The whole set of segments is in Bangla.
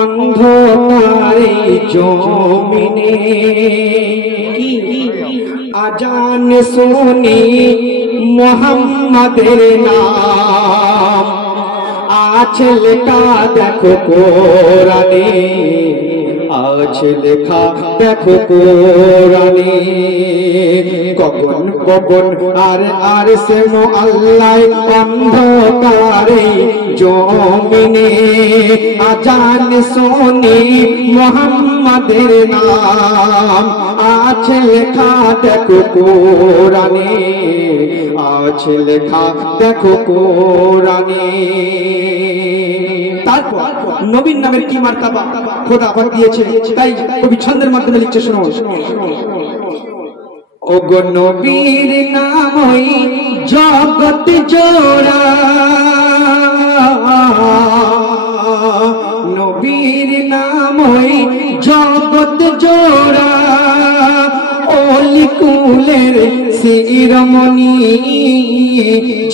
অন্ধকারে জমিনে আজান শুনি মুহাম্মাদের নাম আছে লেখা দেখো কোরআনে, আছে লেখা দেখো কোরআনে। গগন গগন আর সে আল্লাহ অন্ধকারে জমিনে আজান শুনি মুহাম্মাদের নাম আছে লেখা দেখো কোরআনে, আছে লেখা দেখো কোরআনে। তারপর নবীর নামের কি মার্তাবা খোদা পাক দিয়েছে, তাই কবি ছন্দের মাধ্যমে লিখছে, শোনো। ওগো নবীর নামই জগৎ জোড়া, নবীর নামই জগৎ জোড়া, অলিকুলের শিরোমণি,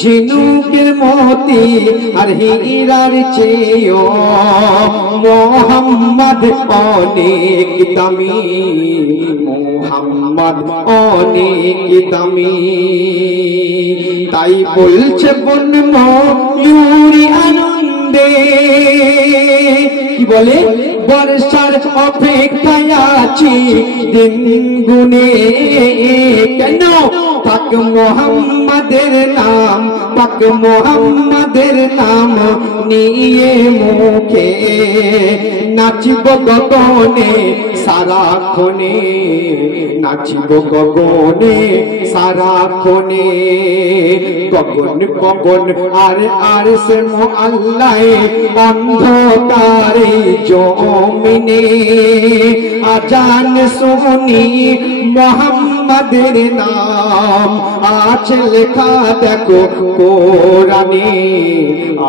ঝিনুকের মতি আর হীরার চেয়েও মোহাম্মদ অনেক দামি, মোহাম্মদ অনেক দামি। তাই বলছে বন ময়ূরী আনন্দে, কি বলে, বর্ষার অপেক্ষায় আছি দিন গুনে। কেন? পাক মোহাম্মদের নাম, পাক মোহাম্মদের নাম নিয়ে মুখে নাচিব গগনে সারাক্ষণে, নাচিব গগনে সারাক্ষণে। গগন গগন আর সে আল্লাহ অন্ধকারে জমিনে আজান শুনি মুহাম্মাদের নাম আছে লেখা দেখো কোরআনে,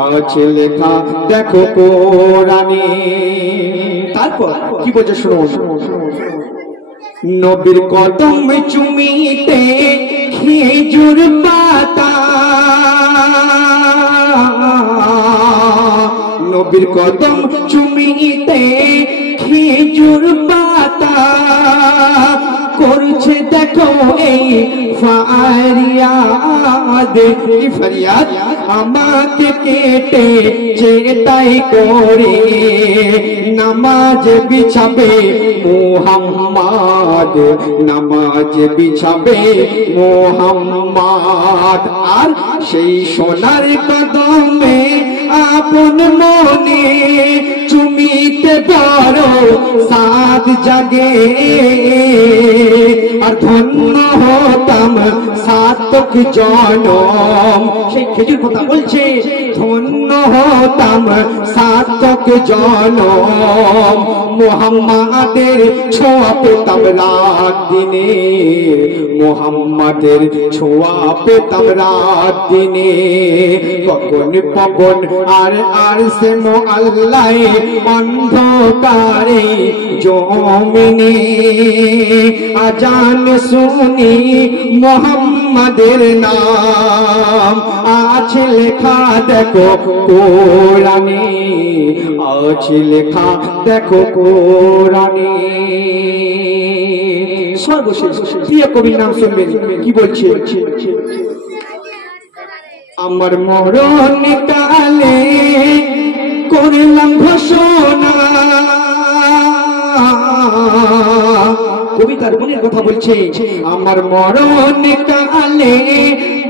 আছে লেখা দেখো কোরআনে। তারপর কি বলছে শোনো। নবীর কদম চুমিতে খেজুর পাতা, নবীর কদম চুমিতে খেজুর পাতা, করছে দেখো এই ফারিয়াদ, ফরিয়াদ আমাকে কেটে চেতাই করে নামাজ বিছাবে মুহাম্মদ, নামাজ বিছাবে মুহাম্মদ। আর সেই সোনার কদমে আপন মনে চুমিতে বড় সাদ জাগে, আর ধন্য হতাম সাতক জনম। সেই খেজুর কথা বলছে, ধন্য হতাম সাতক জনম, মুহাম্মাদের ছোঁয়া পেতাম রাত দিনে, মুহাম্মাদের ছোঁয়া পেতাম রাত দিনে। গগন পবন আর সে আল্লাহ অন্ধকারে জমিনে আজান শুনি মুহাম্মাদের নাম আছে লেখা দেখো কোরআনে, আছে লেখা দেখো কোরআনে। সর্বশেষ প্রিয় কবির নাম শুনবেন, কি বলছে। আমার মরণ কালে করলাম ঘোষণা, কবিতার মনের কথা বলছে। আমার মরণ কালে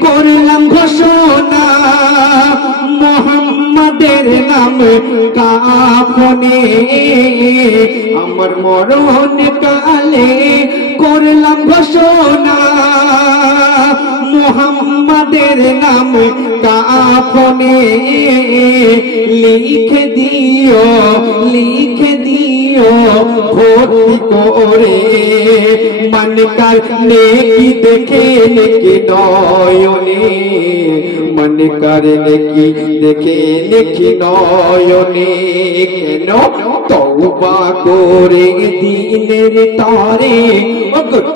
করলাম ঘোষণা, মুহাম্মাদের নাম কাফনে। আমার মরণ কালে করলাম ঘোষণা, মুহাম্মাদের নাম কাফনে। লিখে দিও, লিখে দিও ভর্তি করে মনকার নেকি দেখে নেকি নয়নে, मन करने की देखे नेकी नयने केन तौबा करे दिनेर तारे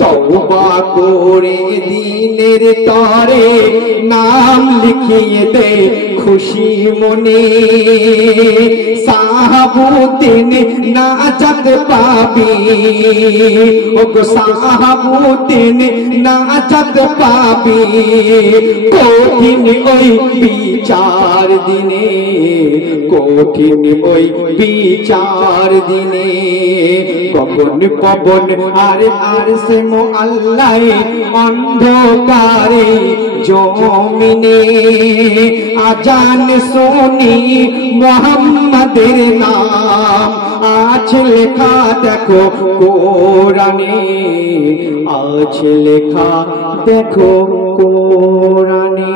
तौबा करे दिनेर तारे नाम लिखिए दे खुशी मने साहाबुद्दीन नाजात पाबी साहाबुद्दीन नाजात पाबी कठिन ओई বিচার দিনে কঠিন ওই বিচার দিনে পবন পবন আর সে মোআল্লাই অন্ধকারে জমিনে আজান শুনি মুহাম্মাদের নাম আজ লেখা দেখো কোরআনে আজ লেখা দেখো কোরআনে।